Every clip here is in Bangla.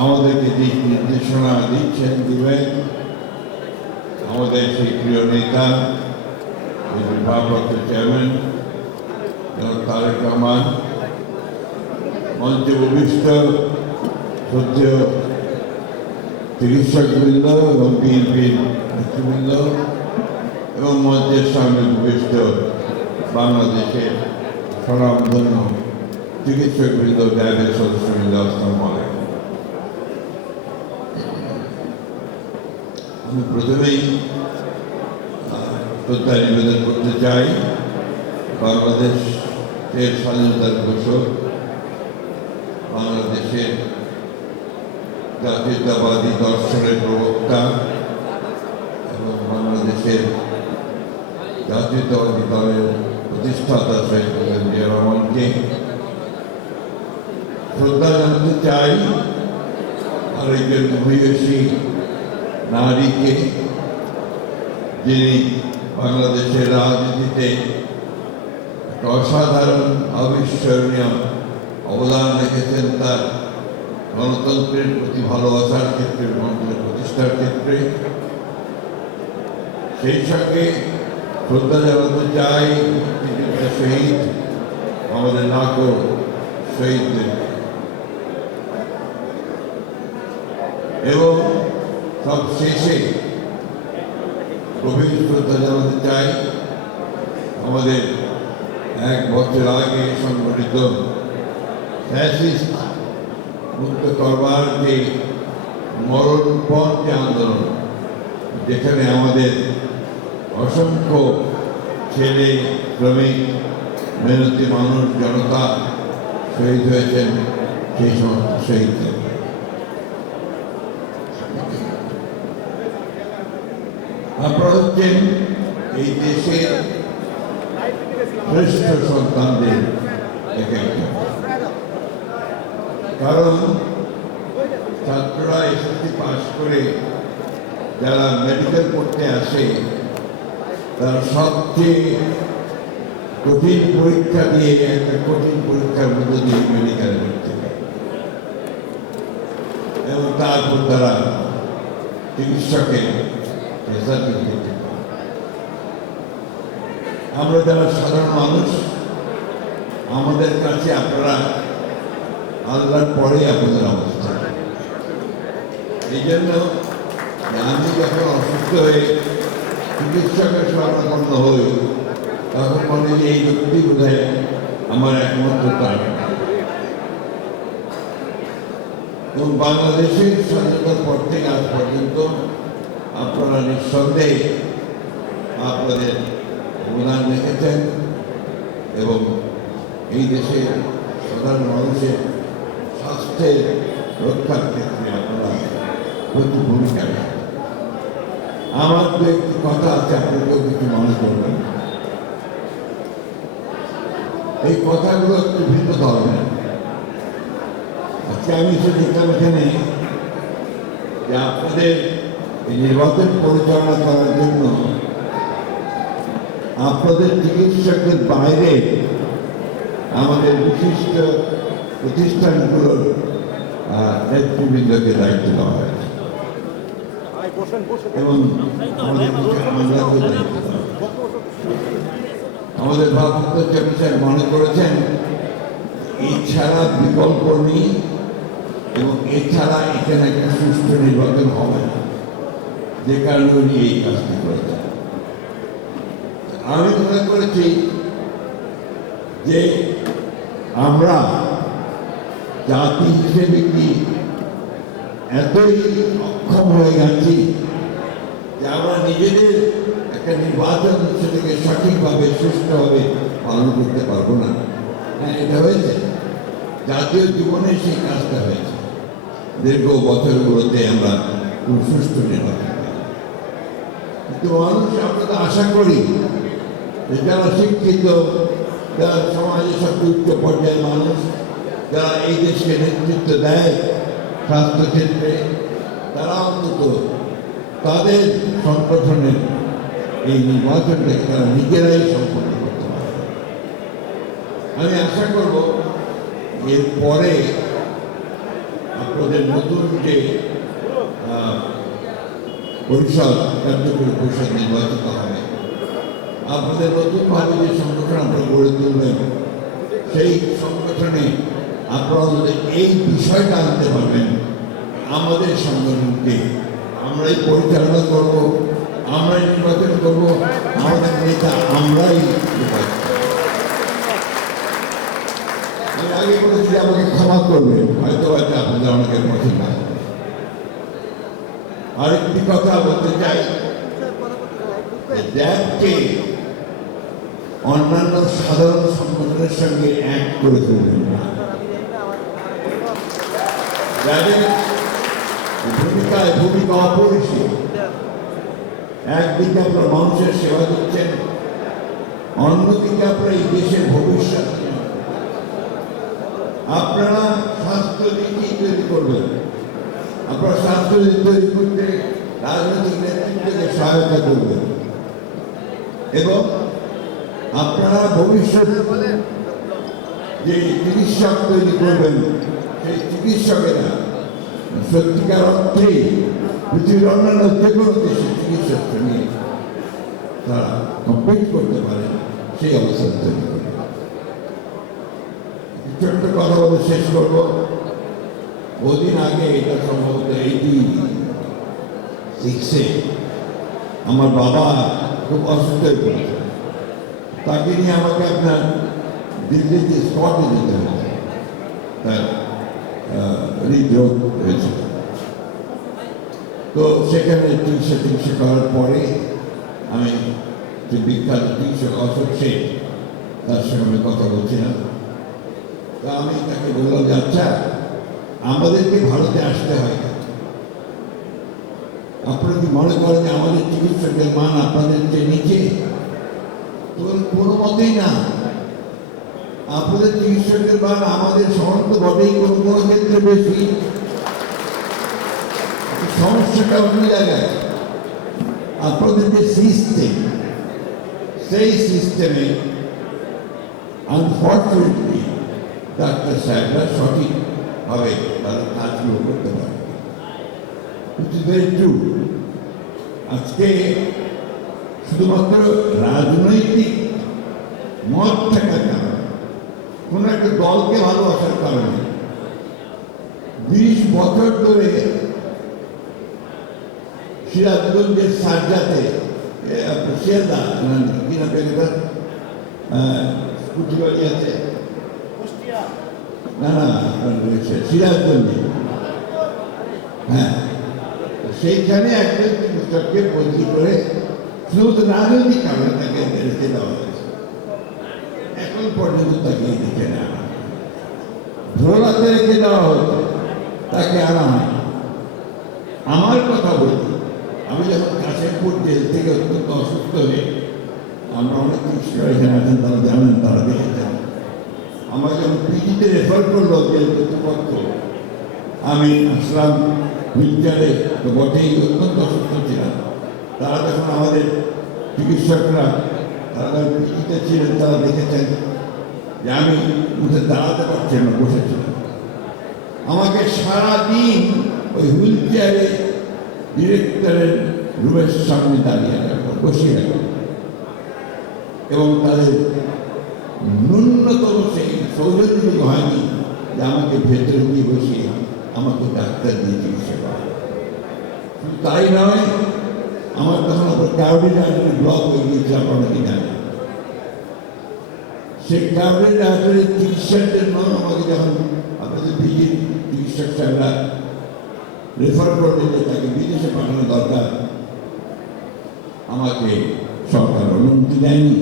আমাদেরকে দিক নির্দেশনা দিবেন আমাদের সেই প্রিয় নেতা ভারপ্রাপ্ত চেয়ারম্যান তারেক রহমান, মঞ্চে উপবিষ্ট শ্রদ্ধেয় চিকিৎসকবৃন্দ এবং বিএনপির নেতৃবৃন্দ এবং মঞ্চের সামনে উপবিষ্ট বাংলাদেশের স্বনামধন্য চিকিৎসকবৃন্দ, ল্যাবের সদস্যবৃন্দ, আসসালামু আলাইকুম। আমি প্রথমেই শ্রদ্ধা নিবেদন করতে চাই বাংলাদেশের স্বাধীনতার ঘোষক, বাংলাদেশের জাতীয়তাবাদী দর্শনের প্রবক্তা এবং বাংলাদেশের জাতীয়তাবাদী দলের প্রতিষ্ঠাতা শহীদ জিয়া রহমানকে শ্রদ্ধা জানাতে চাই। আরেকজন মহিষী নারীকে, যিনি বাংলাদেশের রাজনীতিতে অসাধারণ অবিস্মরণীয় অবদান রেখেছেন তার গণতন্ত্রের প্রতি ভালোবাসার ক্ষেত্রে, গণতন্ত্রের প্রতিষ্ঠার ক্ষেত্রে। সেই সঙ্গে শ্রদ্ধা জানাতে চাই মুক্তিযুদ্ধ শহীদ আমাদের লাখো শহীদদের, এবং সব শেষে গভীর শ্রদ্ধা জানাতে চাই আমাদের 1 বছর আগে সংগঠিত ফ্যাসিস্ট মুক্ত করবার যে মরণপণ যে আন্দোলন, যেখানে আমাদের অসংখ্য ছেলে, শ্রমিক, মেহনতি মানুষ, জনতা শহীদ হয়েছেন, সেই সমস্ত শহীদদের। আপনারা হচ্ছেন এই দেশের শ্রেষ্ঠ সন্তানদের এক একজন। কারণ ছাত্ররা এসএসসি পাস করে যারা মেডিকেল পড়তে আসে, তারা সবচেয়ে কঠিন পরীক্ষা দিয়ে, একটা কঠিন পরীক্ষার মধ্যে দিয়ে মেডিকেলে পড়তে পারে এবং তারপর তারা চিকিৎসকের সার্টিফিকেট পায়। আমরা যারা সাধারণ মানুষ, আমাদের কাছে আপনারা আল্লাহর পরে আপনাদের অবস্থা। এই জন্য আমি যখন অসুস্থ হয়ে চিকিৎসকের শরণাপন্ন হই, তখন মনে হয় এই লোকটি বোধহয় আমার একমাত্র তার। এবং বাংলাদেশের স্বাধীনতার পর থেকে আজ পর্যন্ত আপনারা নিঃসন্দেহে আপনাদের অবদান রেখেছেন এবং এই দেশের সাধারণ মানুষের স্বাস্থ্যের রক্ষার ক্ষেত্রে আপনারা প্রচুর ভূমিকা রাখেন। আমার তো একটি কথা আছে, আপনাকেও কিছু মনে করবেন। এই কথাগুলো একটু ভিন্ন ধরনের। আজকে আমি এসে দেখলাম এখানে যে আপনাদের এই নির্বাচন পরিচালনা করার জন্য আপনাদের চিকিৎসকদের বাইরে আমাদের বিশিষ্ট প্রতিষ্ঠানগুলোর নেতৃবৃন্দকে দায়িত্ব দেওয়া হয়েছে এবং আমাদের ভারপ্রাপ্ত চেয়ারম্যান মনে করেছেন এছাড়া বিকল্প নেই এবং এছাড়া এখানে একটা সুষ্ঠু নির্বাচন হবে না, যে কারণে উনি এই কাজটি করেছেন। আমি মনে করেছি যে আমরা জাতি হিসেবে কি এতই অক্ষম হয়ে গেছি যে আমরা নিজেদের একটা নির্বাচন সেটাকে সঠিকভাবে সুষ্ঠুভাবে পালন করতে পারবো না। হ্যাঁ, এটা হয়েছে, জাতীয় জীবনে সেই কাজটা হয়েছে। দীর্ঘ বছরগুলোতে আমরা খুব সুষ্ঠু নির্বাচন করি, কিন্তু মানুষ আমরা তো আশা করি যে যারা শিক্ষিত, যারা সমাজের সবচেয়ে উচ্চ পর্যায়ের মানুষ, যারা এই দেশকে নেতৃত্ব দেয় স্বাস্থ্যক্ষেত্রে, তারা অন্তত তাদের সংগঠনের এই নির্বাচনটাকে তারা নিজেরাই সম্পন্ন করতে পারে। আমি আশা করব এরপরে আপনাদের নতুন যে পরিষদ, কার্যকরী পরিষদ নির্বাচিত হবে, আপনাদের নতুনভাবে যে সংগঠন আপনারা গড়ে তুলবেন, সেই সংগঠনে আপনারা যদি এই বিষয়টা আনতে পারবেন, আমাদের সংগঠনকে আমরাই পরিচালনা করব, আমরাই নির্বাচন করব, আমাদের নেতা আমরাই। আমি আগে বলেছি, আমাকে ক্ষমা করবেন, হয়তো হয়তো আপনাদের অনেকে পছন্দ হয়। আরেকটি কথা বলতে চাই, র্যাবকে অন্যান্য সাধারণ সংগঠনের সঙ্গে এক করে তুলবেন না। র্যাবের ভূমিকা অপরিসীম। একদিকে আপনারা মানুষের সেবা দিচ্ছেন, অন্যদিকে আপনারা এই দেশের ভবিষ্যৎ। আপনারা স্বাস্থ্যনীতি তৈরি করবেন, আপনারা স্বাস্থ্যনীতি তৈরি করতে রাজনৈতিক নেতৃত্বকে সহায়তা করবেন এবং আপনারা ভবিষ্যতে যে চিকিৎসক তৈরি করবেন, সেই চিকিৎসকেরা সত্যিকার অর্থে পৃথিবীর অন্যান্য যে কোনো দেশের চিকিৎসক নিয়ে তারা কমপ্লিট করতে পারে, সেই অবস্থা তৈরি করবে। ছোট্ট কথা বলে শেষ করব। বহুদিন আগে, এটা সম্ভবত 86-এ আমার বাবা খুব অসুস্থ হয়ে পড়েছে। তাকে নিয়ে আমাকে আপনার দিল্লিতে স্পটে যেতে হয়েছে, তার হৃদরোগ হয়েছিল। তো সেখানে চিকিৎসা করার পরে আমি যে বিখ্যাত চিকিৎসক অশোক সেন, তার সঙ্গে আমি কথা বলছিলাম। তা আমি তাকে বললাম যে আচ্ছা, আমাদেরকে ভারতে আসতে হয়, আপনারা কি মনে করেন যে আমাদের চিকিৎসকের মান আপনাদের চেয়ে নিচে? কোনো মতেই না। আপনাদের চিকিৎসকের মান আমাদের সমস্ত বটেই, কোনো কোনো ক্ষেত্রে বেশি। সমস্যাটা অন্য জায়গায়। আপনাদের যে সিস্টেম, সেই সিস্টেমে আনফর্চুনেটলি ডাক্তার সাহেবরা সঠিকভাবে তাদের কাজগুলো করতে পারে। আজকে শুধুমাত্র রাজনৈতিক মত থাকার কারণে, কোন একটা দলকে ভালোবাসার কারণে 20 বছর ধরে সিরাজগঞ্জের সারজাতে শিয়ালদা কিনা পেগেটা কুচিবাড়ি আছে, না না সিরাজগঞ্জে, হ্যাঁ, সেইখানে একজন চিকিৎসককে বদলি করে শুধুমাত্র রাজনৈতিক কারণে তাকে রেখে দেওয়া হয়েছে। এখন পর্যন্ত তাকে দেখে নেওয়া হয়, ভোলাতে রেখে দেওয়া হয়েছে, তাকে আনা হয়। আমার কথা বলছি, আমি যখন কাশিমপুর জেল থেকে অত্যন্ত অসুস্থ হয়ে, আমরা অনেক চিকিৎসক এখানে আছেন, তারা জানেন, তারা দেখেছেন, আমার যখন পিজিতে রেফার করলো জেল কর্তৃপক্ষ, আমি আসলাম হুইলচেয়ারে, তো বটেই অত্যন্ত অসুস্থ ছিলাম। তারা যখন আমাদের চিকিৎসকরা, তারা পিজিতে ছিলেন, তারা দেখেছেন যে আমি উঠে দাঁড়াতে পারছি না, বসেছিলাম। আমাকে সারাদিন ওই হুইল চেয়ারে ডিরেক্টরের রুমের সামনে দাঁড়িয়ে রাখবো, বসিয়ে রাখবো, এবং তাদের ন্যূনতম সেই সৌজন্যটুকু হয়নি যে আমাকে ভেতরে দিয়ে বসিয়ে আমাকে ডাক্তার দিয়ে চিকিৎসা করা। শুধু তাই নয়, আমার তখন আবার কাউরির আর্টারি ব্লক হয়ে গিয়েছে, আপনারা কি জানেন। সেই কাউরির আর্টারির চিকিৎসার জন্য আমাকে যখন আপনাদের পিজির চিকিৎসক সাহেবরা রেফার করলেন যে তাকে বিদেশে পাঠানো দরকার, আমাকে সরকার অনুমতি দেয়নি।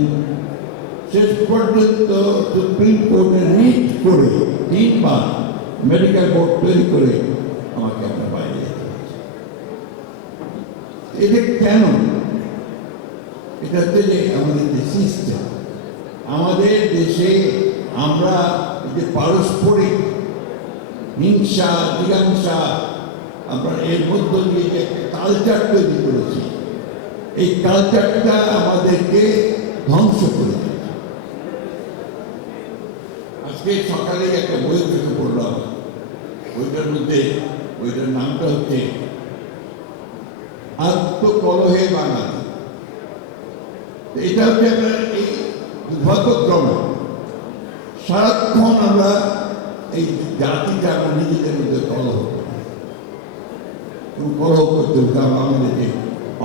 শেষ পর্যন্ত সুপ্রিম কোর্টে রিট করে 3 বার মেডিকেল বোর্ড তৈরি করে আমাকে আপনার বাইরে যেতে হয়েছে। এটা কেন? এটা হচ্ছে যে আমাদের যে সিস্টেম, আমাদের দেশে আমরা যে পারস্পরিক হিংসা, জিজ্ঞাসা, আমরা এর মধ্য দিয়ে যে একটা কালচার তৈরি করেছি, এই কালচারটা আমাদেরকে ধ্বংস করে দিয়েছে। আজকে সকালে একটা বই থেকে পড়লাম, ওইটার মধ্যে ওইটার নামটা হচ্ছে আত্মকলহে বাঙালি। এটা হচ্ছে আপনার এই দুর্ভাগ্যক্রমে সারাক্ষণ আমরা এই জাতিটা আমরা নিজেদের মধ্যে কলহ করতে কারণ আমাদের যে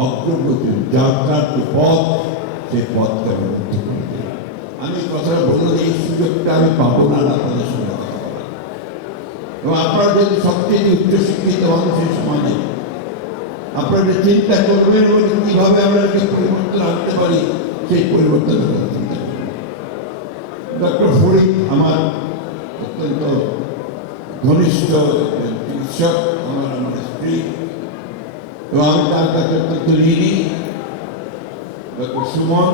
অগ্রগতির যাত্রার যে পথ সেই পথটা আমি কথাটা বললাম এই সুযোগটা আমি পাবো না আপনাদের সঙ্গে কথা বলা। এবং আপনারা যদি সবচেয়ে উচ্চশিক্ষিত মানুষের সমাজে আপনারা চিন্তা করবেন এবং কীভাবে আমরা যে পরিবর্তন আনতে পারি সেই পরিবর্তনের কথা চিন্তা করবেন। ডক্টর ফরিদ আমার অত্যন্ত ঘনিষ্ঠ চিকিৎসক, আমার স্ত্রী, এবং আমি তার কাছে অত্যন্ত ঋণী। ডক্টর সুমন,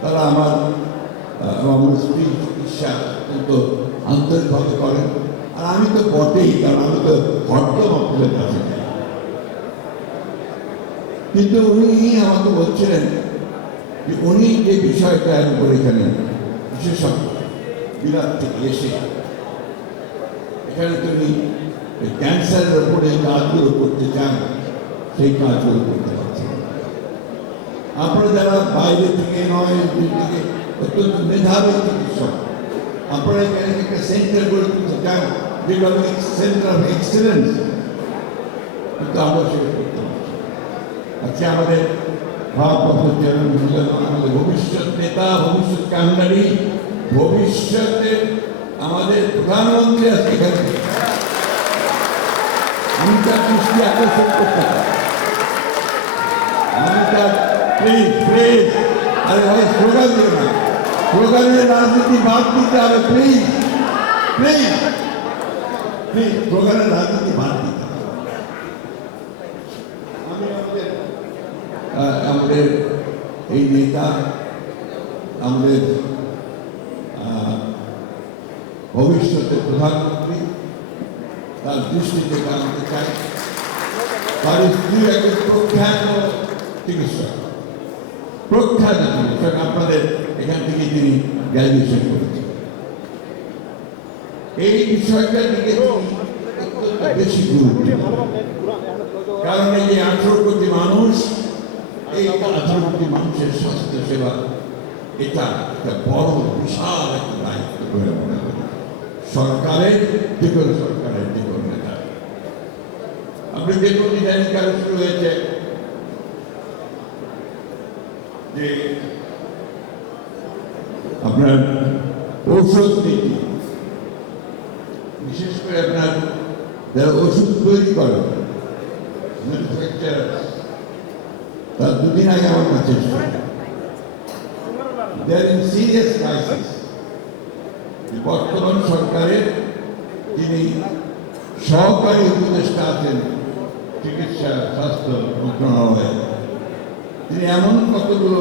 তারা আমার স্ত্রী চিকিৎসা অত্যন্ত আন্তরিকভাবে করেন। আর আমি তো বটেই, কারণ আমি তো হরদম আপনাদের কাছে যাই। কিন্তু উনি আমাকে বলছিলেন যে উনি যে বিষয়টার উপর এখানে বিশেষজ্ঞ বিলাত থেকে এসে এখানে তুমি ক্যান্সারের উপরে কাজগুলো করতে চান, সেই কাজগুলো করতে পারছেন। আপনারা যারা বাইরে থেকে নয় থেকে অত্যন্ত মেধাবী চিকিৎসক, আপনারা এখানে একটা সেন্টার গড়ে তুলতে চান যেগুলো সেন্টার অফ এক্সেলেন্স, কিন্তু আমরা সেটা করতে পারছি। আজকে আমাদের ভারতবর্ষ চেয়ারম্যান, আমাদের ভবিষ্যৎ নেতা, ভবিষ্যৎ কান্ডারি, ভবিষ্যতে আমাদের প্রধানমন্ত্রী আজকে এখানে। আমি তার দৃষ্টি আকর্ষণ করতে পারি, আমি তার প্লিজ প্লিজ, আরে ভাই স্লোগান দেবে না, স্লোগানের রাজনীতি বাদ দিতে হবে, প্লিজ প্লিজ প্লিজ, স্লোগানের রাজনীতি বাদ দিতে হবে। আমি আমাদের এই নেতা, আমাদের ভবিষ্যতের প্রধানমন্ত্রী, তার দৃষ্টিতে আনতে চাই। তার স্ত্রী একজন প্রখ্যাত চিকিৎসক, আপনাদের এখান থেকে তিনি গ্র্যাজুয়েশন করেছেন। এই বিষয়টার দিকে বেশি গুরুত্ব, কারণ এই যে 18 কোটি মানুষ, এই 18 কোটি মানুষের স্বাস্থ্য সেবা, এটা একটা বড় বিশাল একটা দায়িত্ব বলে মনে করি সরকারের, যে কোনো সরকারের, যে কোনো নেতা। আপনি দেখুন ইদানিং কাল শুরু হয়েছে যে আপনার ঔষধ নীতি, বিশেষ করে আপনার যারা ওষুধ তৈরি করে ম্যানুফ্যাকচারার, তার দুদিন আগে আমার কাছে সিরিয়াস ক্রাইসিস। বর্তমান সরকারের যিনি সহকারী উপদেষ্টা আছেন চিকিৎসা স্বাস্থ্য মন্ত্রণালয়ে, তিনি এমন কতগুলো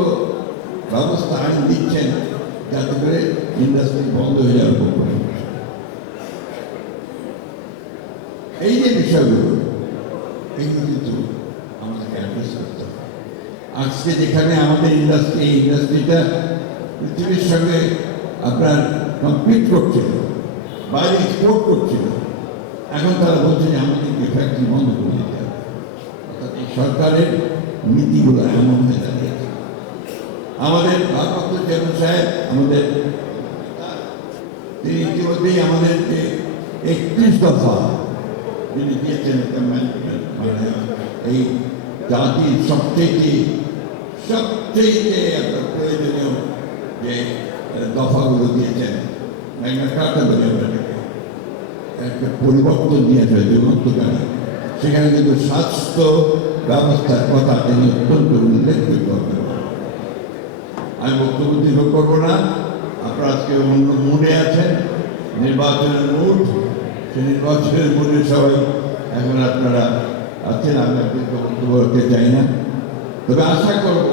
ব্যবস্থা আইন দিচ্ছেন যাতে করে ইন্ডাস্ট্রি বন্ধ হয়ে যাওয়ার পর এই যে বিষয়গুলো, এগুলো কিন্তু আমাদেরকে অ্যাড্রেস করতে হবে। আজকে যেখানে আমাদের ইন্ডাস্ট্রি, এই ইন্ডাস্ট্রিটা পৃথিবীর সঙ্গে আপনার কম্পিট করছিল, বাইরে এক্সপোর্ট করছিল, এখন তারা বলছে যে আমাদেরকে ফ্যাক্টরি বন্ধ করে দিতে হবে। অর্থাৎ এই সরকারের নীতিগুলো এমন হয়ে দাঁড়িয়েছে। আমাদের ভারপ্রাপ্ত চেয়ারম্যান সাহেব, আমাদের তিনি ইতিমধ্যেই আমাদের যে 31 দফা যিনি দিয়েছেন, মানে এই জাতির সবচেয়ে একটা প্রয়োজনীয় যে দফাগুলো দিয়েছেন, ম্যাগনা কার্টা বলে একটা পরিবর্তন দিয়েছে যুগান্তকালে। সেখানে কিন্তু স্বাস্থ্য ব্যবস্থার কথা তিনি অত্যন্ত উল্লেখযোগ্য করবেন। আমি বক্তব্য দীর্ঘ করবো না, আপনারা আজকে অন্য মুডে আছেন, নির্বাচনের মুড, সেই নির্বাচনের মুডে সবাই এখন আপনারা আছেন। আমি দীর্ঘ বক্তব্য করতে চাই না, তবে আশা করব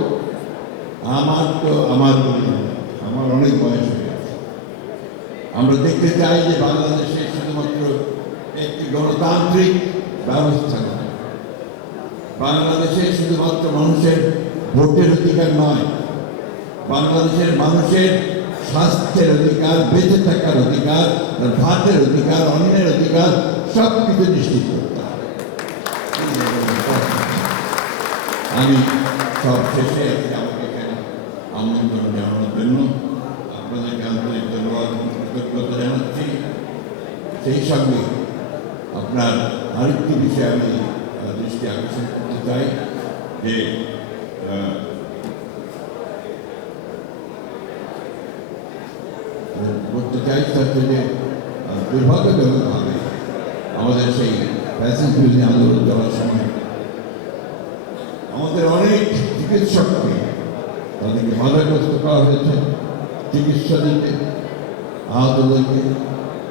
আমার অনেক বয়স হয়ে গেছে। আমরা দেখতে চাই যে বাংলাদেশে শুধুমাত্র একটি গণতান্ত্রিক ব্যবস্থা নয়, বাংলাদেশে শুধুমাত্র মানুষের ভোটের অধিকার নয়, বাংলাদেশের মানুষের স্বাস্থ্যের অধিকার, বেঁচে থাকার অধিকার, তার ভাতের অধিকার, অন্যের অধিকার সব কিছু নিশ্চিত করতে হবে। আমি সব শেষে আজকে আমাকে এখানে আমন্ত্রণ জানানোর জন্য আপনাদেরকে আন্তরিক ধন্যবাদ কৃতজ্ঞতা জানাচ্ছি। সেই সঙ্গে আপনার আরেকটি বিষয়ে আমি দৃষ্টি আকর্ষণ করতে চাই যে করতে চাই হচ্ছে যে দুর্ভাগ্যজনকভাবে আমাদের সেই ফ্যাসিস্ট বিরোধী আন্দোলন চলার সময় আমাদের অনেক চিকিৎসককে তাদেরকে বাধাগ্রস্ত করা হয়েছে চিকিৎসা দিতে, আহতদেরকে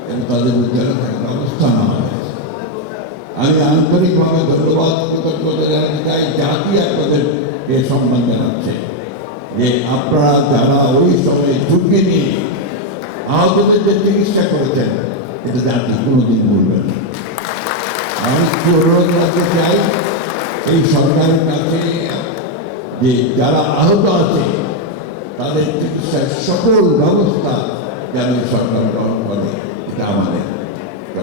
এবং তাদের উদ্ধারে থাকার ব্যবস্থা নেওয়া হয়েছে। আমি আন্তরিকভাবে ধন্যবাদ কৃতজ্ঞতা জানাতে চাই, জাতি আপনাদেরকে সম্মান জানাচ্ছে যে আপনারা যারা ওই সময়ে ঝুঁকি নিয়ে আহতদের যে চিকিৎসা করেছেন, এটা জাতি কোনোদিন ভুলবেন না। আমি কি অনুরোধ রাখতে চাই এই সরকারের কাছে যে যারা আহত আছে তাদের চিকিৎসার সকল ব্যবস্থা যেন সরকার গ্রহণ করে, এটা আমাদের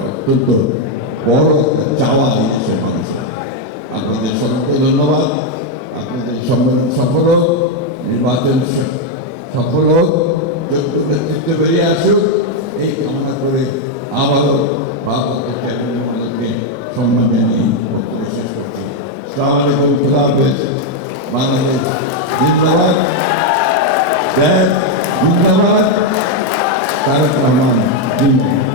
অত্যন্ত বড় একটা চাওয়া এই দেশের মানুষের। আপনাদের সকলকে ধন্যবাদ। আপনাদের সম্মেলন সফল হোক, নির্বাচন সফল হোক, যোগ্য নেতৃত্ব বেরিয়ে আসুক, এই কামনা করে আবারও ভারতের চেয়ারম্যান মহোদয়কে সম্মান জানিয়ে বক্তব্য শেষ করছি। আসসালামু আলাইকুম, খুদা হাফেজ। বাংলাদেশ জিন্দাবাদ, দেশ জিন্দাবাদ, তারেক রহমান জিন্দাবাদ।